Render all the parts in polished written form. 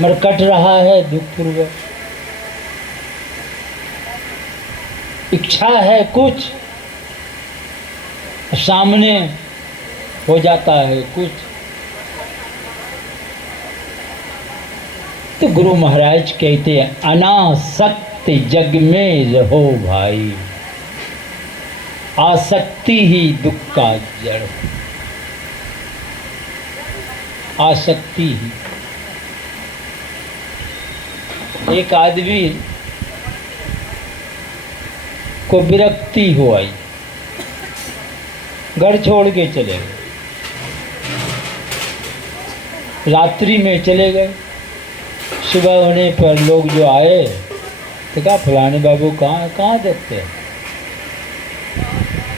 मरकट रहा है दुख पूर्वक। इच्छा है कुछ, सामने हो जाता है कुछ। तो गुरु महाराज कहते हैं अनासक्त जग में रहो भाई, आसक्ति ही दुख का जड़। आसक्ति ही। एक आदमी को विरक्ति हो आई, घर छोड़ के चले गए, रात्रि में चले गए। सुबह होने पर लोग जो आए तो कहा फलाने बाबू कहाँ देखते हैं,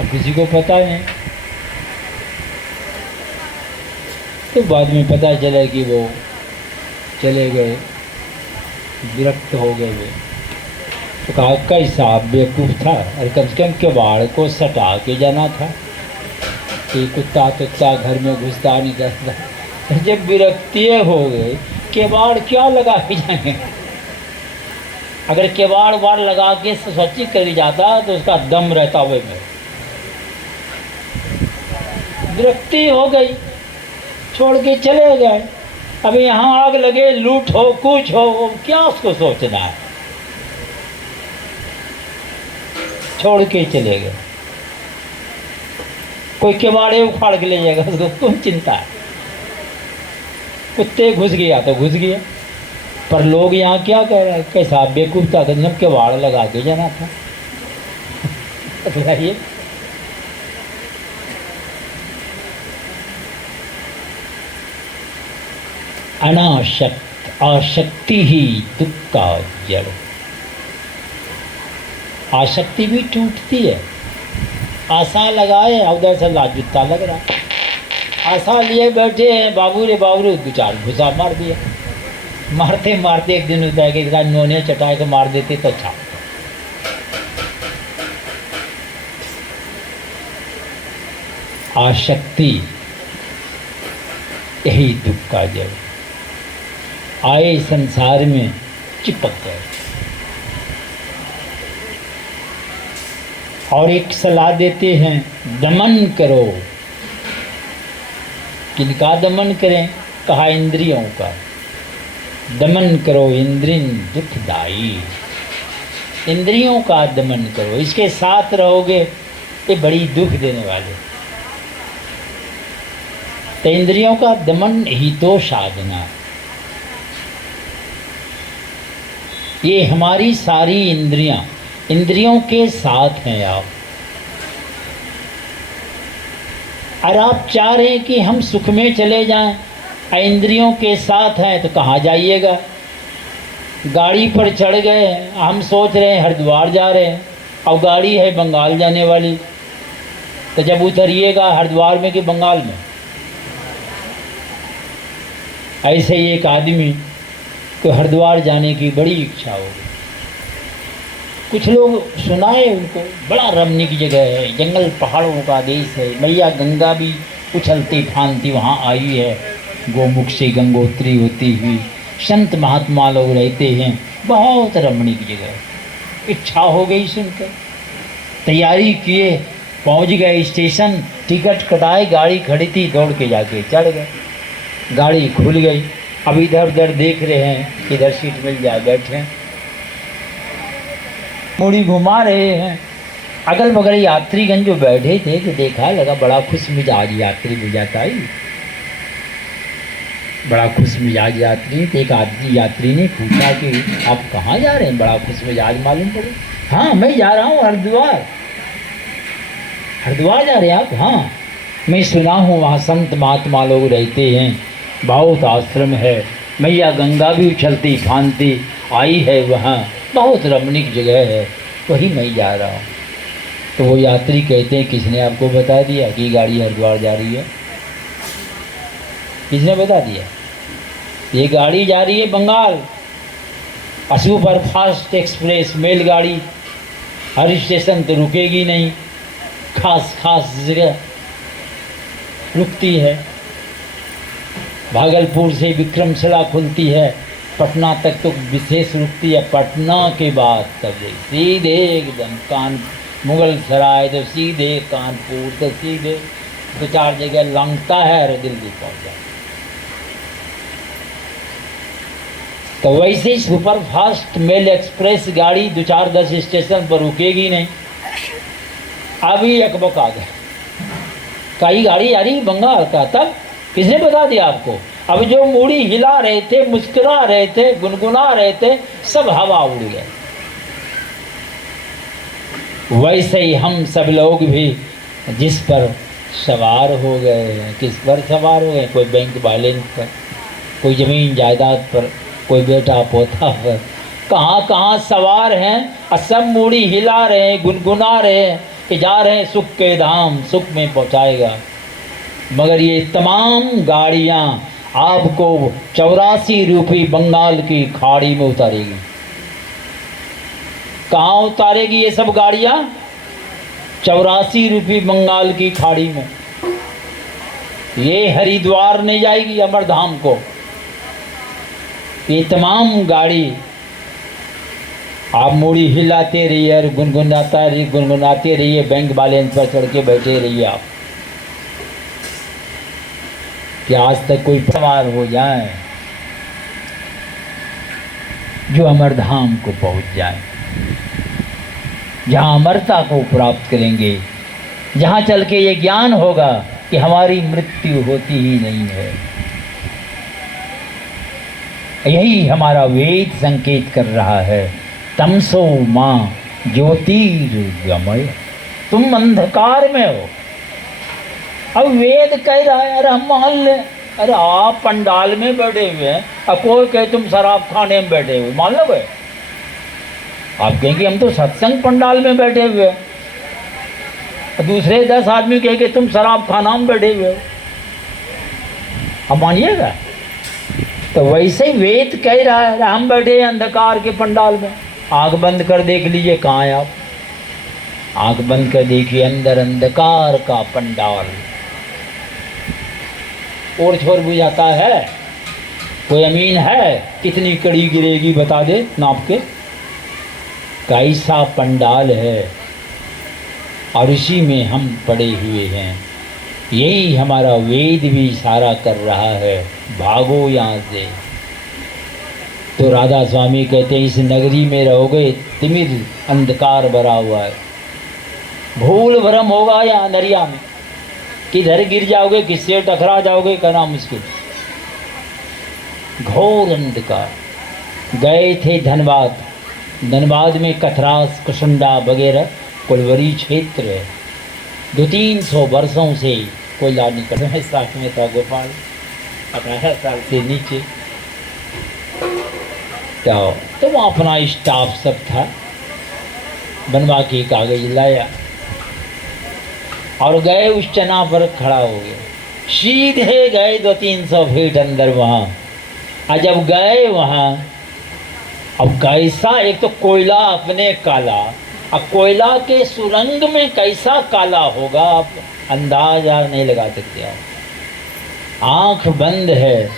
अब किसी को पता नहीं। तो बाद में पता चला कि वो चले गए, विरक्त हो गए वे। तो कहा कैसा बेवकूफ़ था, अरे कम से कम किवाड़ को सटा के जाना था कि कुत्ता तुत्ता घर में घुसता नहीं करता। जब विरक्ति हो गए, किवाड़ क्या लगा के जाए। अगर किवाड़ वाड़ लगा के स्वच्छ कर जाता तो उसका दम रहता हुए में। विरक्ति हो गई, छोड़ के चले गए। अब यहाँ आग लगे, लूट हो कुछ हो, क्या उसको सोचना है। छोड़ के चले गए। कोई किवाड़े उखाड़ के ले जाएगा, उसको कौन चिंता है। कुत्ते घुस गया तो घुस गया, पर लोग यहाँ क्या कह रहे हैं, कैसा बेवकूफ़ था, जब किवाड़ लगा के जाना था। बताइए। अनासक्त, आसक्ति ही दुख का जड़। आसक्ति भी टूटती है। आशा लगाए, उधर से लाजुत्ता लग रहा है। आशा लिए बैठे हैं, बाबू रे दो चार घुसा मार दिया। मारते मारते एक दिन होता है कि नोने चटाए को मार देते तो अच्छा। आसक्ति यही दुख का जड़। आए संसार में चिपक गए। और एक सलाह देते हैं, दमन करो। किनका दमन करें? कहा इंद्रियों का। दमन करो इंद्रिन दुखदाई। इंद्रियों का दमन करो, इसके साथ रहोगे ये बड़ी दुख देने वाले। तो इंद्रियों का दमन ही तो साधना। ये हमारी सारी इंद्रियों के साथ हैं आप। और आप चाह रहे हैं कि हम सुख में चले जाएं, इंद्रियों के साथ हैं तो कहाँ जाइएगा। गाड़ी पर चढ़ गए, हम सोच रहे हैं हरिद्वार जा रहे हैं, अब गाड़ी है बंगाल जाने वाली, तो जब उतरिएगा हरिद्वार में कि बंगाल में। ऐसे ही एक आदमी को हरिद्वार जाने की बड़ी इच्छा हो गई। कुछ लोग सुनाए उनको, बड़ा रमणीक जगह है, जंगल पहाड़ों का देश है, मैया गंगा भी उछलती फानती वहाँ आई है, गोमुख से गंगोत्री होती हुई, संत महात्मा लोग रहते हैं, बहुत रमणीक जगह। इच्छा हो गई सुनकर, तैयारी किए, पहुँच गए स्टेशन, टिकट कटाए, गाड़ी खड़ी थी, दौड़ के जाके चढ़ गए। गाड़ी खुल गई, अब इधर उधर देख रहे हैं किधर सीट मिल जाए बैठे, मुड़ी घुमा रहे हैं। अगल बगल यात्रीगण जो बैठे थे तो देखा, लगा बड़ा खुश मिजाज यात्री मिल जाता है, बड़ा खुश मिजाज यात्री। तो एक आदमी यात्री ने पूछा कि आप कहाँ जा रहे हैं, बड़ा खुश मिजाज मालूम पड़े। हाँ मैं जा रहा हूँ हरिद्वार। हरिद्वार जा रहे हैं आप? हाँ मैं सुना हूँ वहाँ संत महात्मा लोग रहते हैं, बहुत आश्रम है, मैया गंगा भी उछलती फानती आई है, वहाँ बहुत रमणीक जगह है, वही मैं जा रहा हूँ। तो वो यात्री कहते हैं, किसने आपको बता दिया कि गाड़ी हरिद्वार जा रही है? किसने बता दिया? ये गाड़ी जा रही है Bengal, super fast express mail गाड़ी, हर स्टेशन तो रुकेगी नहीं, खास जगह रुकती है। भागलपुर से विक्रमशिला खुलती है, पटना तक तो विशेष रुकती है, पटना के बाद तब सीधे एकदम मुगल सराय, तो सीधे कानपुर, तो सीधे 2-4 जगह लंघता है और दिल्ली पहुंच जाता। तो वैसे सुपरफास्ट मेल एक्सप्रेस गाड़ी 2-4-10 स्टेशन पर रुकेगी नहीं। अभी एक बका गया, कई गाड़ी आ रही बंगाल का, तब किसने बता दिया आपको? अब जो मूड़ी हिला रहे थे, मुस्कुरा रहे थे, गुनगुना रहे थे, सब हवा उड़ गए। वैसे ही हम सब लोग भी जिस पर सवार हो गए हैं, किस पर सवार हो गए? कोई बैंक बैलेंस पर, कोई ज़मीन जायदाद पर, कोई बेटा पोता पर, कहाँ कहाँ सवार हैं और सब मूड़ी हिला रहे हैं, गुनगुना रहे हैं कि जा रहे हैं सुख के धाम, सुख में पहुँचाएगा। मगर ये तमाम गाड़ियाँ आपको 84 रुपये बंगाल की खाड़ी में उतारेगी। कहाँ उतारेगी ये सब गाड़ियाँ? 84 रुपये बंगाल की खाड़ी में। ये हरिद्वार नहीं जाएगी अमरधाम को। ये तमाम गाड़ी आप मूड़ी हिलाते रहिए और गुनगुनाते रहिए, बैंक बैलेंस पर चढ़ के बैठे रहिए आप, कि आज तक कोई सवार हो जाए जो अमरधाम को पहुंच जाए, जहाँ अमरता को प्राप्त करेंगे, जहाँ चल के ये ज्ञान होगा कि हमारी मृत्यु होती ही नहीं है। यही हमारा वेद संकेत कर रहा है, तमसो माँ ज्योतिर्गमय, तुम अंधकार में हो। अब वेद कह रहा है, अरे हम मान ले, अरे आप पंडाल में बैठे हुए हैं, अब कोई कहे तुम शराब खाने में बैठे हुए, मान लो भाई। आप कहेंगे हम तो सत्संग पंडाल में बैठे हुए हैं, दूसरे 10 आदमी कहेंगे तुम शराब खाना में बैठे हुए हो, अब मानिएगा? तो वैसे वेद कह रहा है, हम बैठे हैं अंधकार के पंडाल में। आंख बंद कर देख लीजिए, कहाँ है आप? आंख बंद कर देखिए, अंदर अंधकार का पंडाल। और छोर बुझाता है? कोई अमीन है? कितनी कड़ी गिरेगी बता दे नाप के? कैसा पंडाल है, और इसी में हम पड़े हुए हैं। यही हमारा वेद भी इशारा कर रहा है, भागो यहाँ से। तो राधा स्वामी कहते हैं, इस नगरी में रहोगे तिमिर अंधकार भरा हुआ है, भूल भरम होगा या अंधरिया में, किधर गिर जाओगे, किससे टकरा जाओगे कहना मुश्किल। घोर अंधकार। गए थे धनबाद, धनबाद में कथरास, कुसुंडा वगैरह कोलवरी क्षेत्र है। 200-300 वर्षों से कोयला निकल रहा है। साथ में था गोपाल, 18 साल से नीचे। तो वहाँ अपना स्टाफ सब था, बनवा के कागज लाया और गए उस चना पर खड़ा हो गए। सीधे गए 200-300 फीट अंदर वहाँ। और जब गए वहाँ, अब कैसा, एक तो कोयला अपने काला, अब कोयला के सुरंग में कैसा काला होगा आप अंदाजा नहीं लगा सकते। आप आँख बंद है,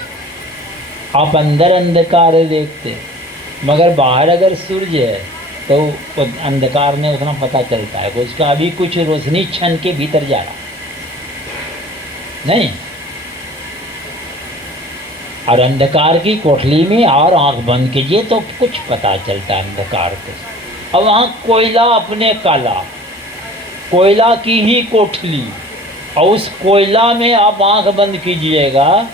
आप अंदर अंधकार देखते, मगर बाहर अगर सूरज है तो अंधकार में उतना पता चलता है, उसका अभी कुछ रोशनी क्षण के भीतर जा रहा नहीं। और अंधकार की कोठली में और आंख बंद कीजिए तो कुछ पता चलता है अंधकार को। अब वहाँ कोयला अपने काला, कोयला की ही कोठली, और उस कोयला में आप आंख बंद कीजिएगा,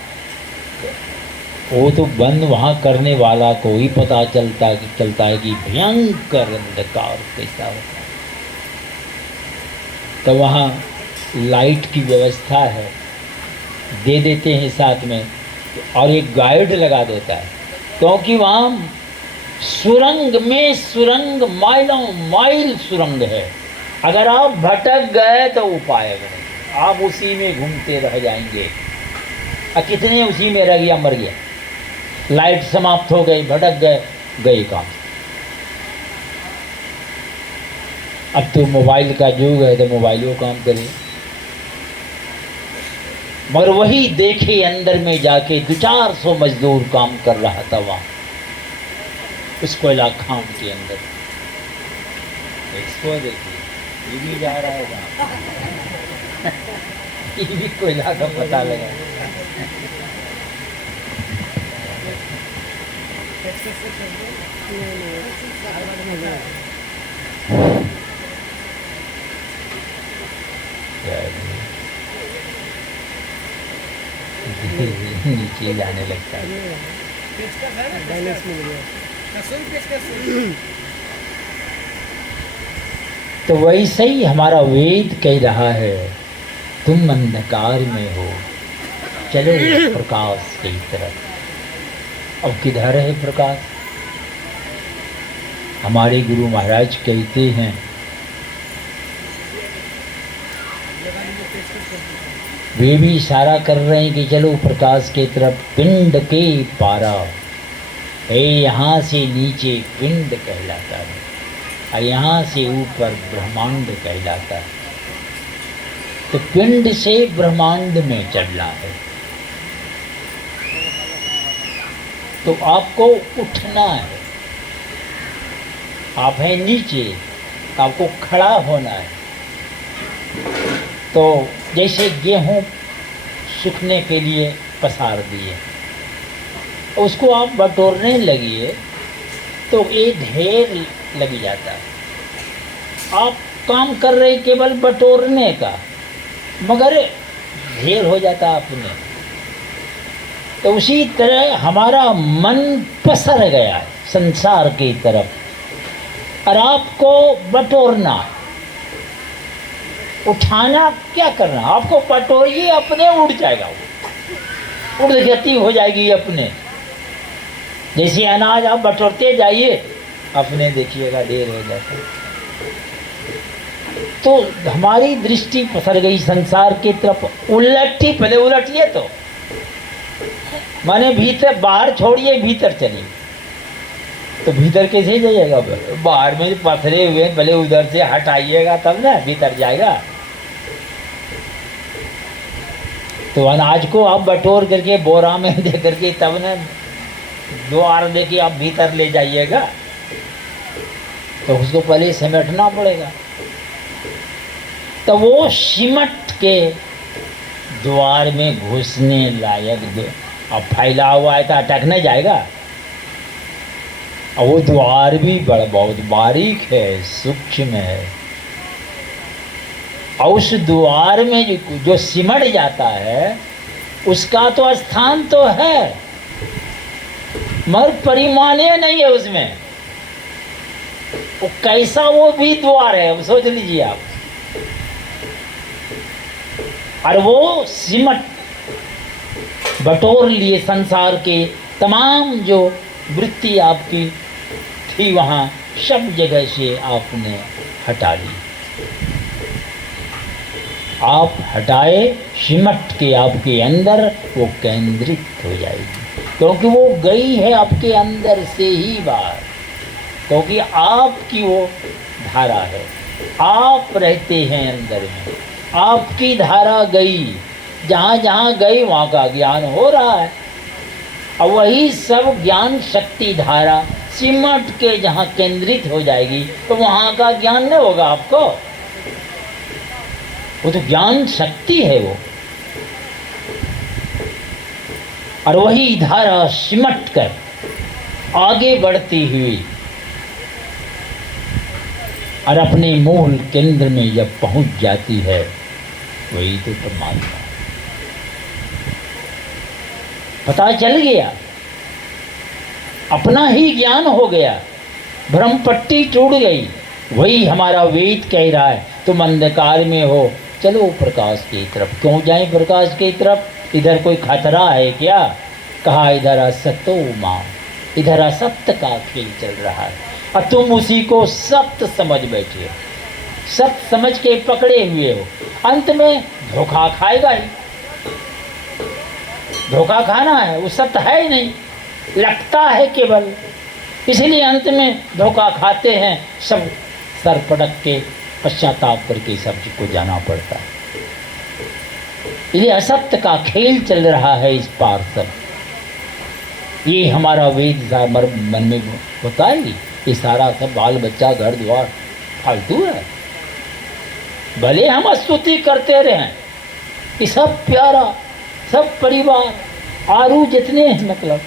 वो तो बंद वहाँ करने वाला को ही पता चलता है कि भयंकर अंधकार कैसा होता है। तो वहाँ लाइट की व्यवस्था है, दे देते हैं साथ में, और एक गाइड लगा देता है, क्योंकि वहाँ सुरंग में सुरंग, माइलों माइल सुरंग है। अगर आप भटक गए तो उपाय नहीं, आप उसी में घूमते रह जाएंगे। कितने उसी में रह गया, मर गया, लाइट समाप्त हो गई, भटक गए, गए काम। अब तो मोबाइल का युग है, तो मोबाइल वो काम करे। मगर वही देखे अंदर में जाके 200-400 मजदूर काम कर रहा था वहाँ, उस कोयला खान के अंदर। इसको देखिए, ये भी जा रहा है वहाँ। ये भी कोयला का पता लगा। नीचे जाने लगता है। तो वैसे ही हमारा वेद कह रहा है, तुम अंधकार में हो, चलो प्रकाश की तरफ। अब किधर है प्रकाश? हमारे गुरु महाराज कहते हैं, वे भी इशारा कर रहे हैं कि चलो प्रकाश की तरफ। पिंड के पारा है, यहाँ से नीचे पिंड कहलाता है और यहाँ से ऊपर ब्रह्मांड कहलाता है। तो पिंड से ब्रह्मांड में चलना है, तो आपको उठना है। आप हैं नीचे, आपको खड़ा होना है। तो जैसे गेहूं सूखने के लिए पसार दिए, उसको आप बटोरने लगिए तो एक ढेर लग जाता है। आप काम कर रहे केवल बटोरने का, मगर ढेर हो जाता अपने। तो उसी तरह हमारा मन पसर गया है संसार की तरफ, और आपको बटोरना, उठाना क्या करना, आपको बटोरिए, अपने उड़ जाएगा, वो उड़ गति हो जाएगी अपने। जैसे अनाज आप बटोरते जाइए, अपने देखिएगा ढेर हो जाता है। तो हमारी दृष्टि पसर गई संसार की तरफ। उलटी, पहले उलटिए तो माने भीतर, बाहर छोड़िए, भीतर चलिए। तो भीतर कैसे जाइएगा? बाहर में पसरे हुए, पहले उधर से हटाइएगा तब ना भीतर जाएगा। तो अनाज को आप बटोर करके बोरा में दे करके तब ना द्वार दे के आप भीतर ले जाइएगा। तो उसको पहले समेटना पड़ेगा। तो वो सिमट के द्वार में घुसने लायक, अब फैला हुआ है तो अटक नहीं जाएगा। और वो द्वार भी बड़ा बहुत बारीक है, सूक्ष्म है। और उस द्वार में जो सिमट जाता है, उसका तो स्थान तो है, मगर परिमाणीय नहीं है उसमें। वो कैसा वो भी द्वार है, अब सोच लीजिए आप। और वो सिमट बटोर लिए संसार के तमाम जो वृत्ति आपकी थी, वहाँ सब जगह से आपने हटा ली। आप हटाए, सिमट के आपके अंदर वो केंद्रित हो जाएगी, क्योंकि वो गई है आपके अंदर से ही बाहर। क्योंकि आपकी वो धारा है, आप रहते हैं अंदर में, आपकी धारा गई, जहाँ जहाँ गई वहाँ का ज्ञान हो रहा है। और वही सब ज्ञान शक्ति धारा सिमट के जहाँ केंद्रित हो जाएगी, तो वहाँ का ज्ञान नहीं होगा आपको। वो तो ज्ञान शक्ति है वो। और वही धारा सिमट कर आगे बढ़ती हुई और अपने मूल केंद्र में जब पहुंच जाती है, वही तो परमात्मा। पता चल गया, अपना ही ज्ञान हो गया, भ्रम पट्टी टूट गई। वही हमारा वेद कह रहा है, तुम अंधकार में हो, चलो प्रकाश की तरफ। क्यों जाएं प्रकाश की तरफ? इधर कोई खतरा है क्या? कहा इधर असतो माँ, इधर असत्य का खेल चल रहा है, और तुम उसी को सत्य समझ बैठे हो, सत्य समझ के पकड़े हुए हो। अंत में धोखा खाएगा ही, धोखा खाना है, वो सत्य है ही नहीं, लगता है केवल। इसलिए अंत में धोखा खाते हैं, सब सर पटक के पश्चाताप करके सब्जी को जाना पड़ता है। इसलिए असत्य का खेल चल रहा है इस पार सब। ये हमारा वेद मन में होता है। ये सारा सब बाल बच्चा घर द्वार फालतू है। भले हम स्तुति करते रहें कि सब प्यारा, सब परिवार, आरू जितने हैं, मतलब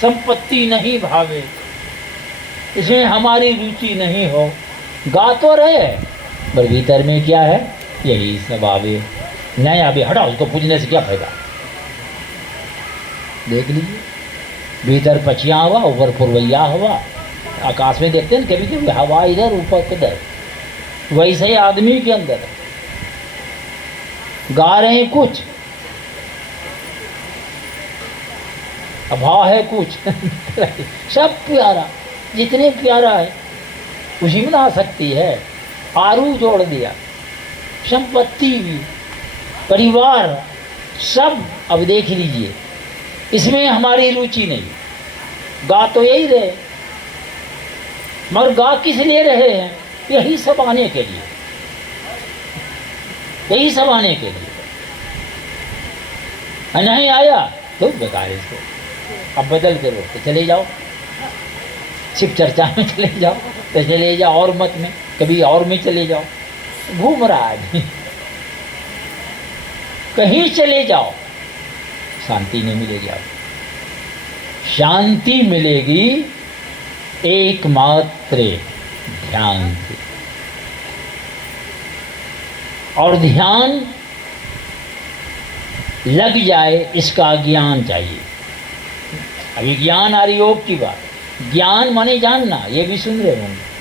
संपत्ति नहीं भावे, इसमें हमारी रुचि नहीं हो, गा तो रहे पर भीतर में क्या है, यही सब आवे नहीं आवे, हटाओ उसको पूजने से क्या फायदा। देख लीजिए, भीतर पचिया हवा, ऊपर पुरवैया हवा। आकाश में देखते हैं कभी कभी हवा इधर ऊपर उधर, वैसे ही आदमी के अंदर गा रहे हैं कुछ, अभाव है कुछ सब प्यारा, जितने प्यारा है उसी में आ सकती है। आरू जोड़ दिया, संपत्ति भी, परिवार सब। अब देख लीजिए, इसमें हमारी रुचि नहीं। गा तो यही रहे, मगर गा किस लिए रहे हैं, यही सब आने के लिए, यही सब आने के लिए। नहीं आया तो बेकार इसको, अब बदल के रोक तो चले जाओ, शिव चर्चा में चले जाओ तो चले जाओ, और मत में कभी और में चले जाओ, घूम रहा है कहीं चले जाओ, शांति नहीं मिलेगी। आपको शांति मिलेगी एकमात्र ध्यान से, और ध्यान लग जाए इसका ज्ञान चाहिए। अभी ज्ञान आ रही योग की बात, ज्ञान माने जानना, ये भी सुन रहे होंगे।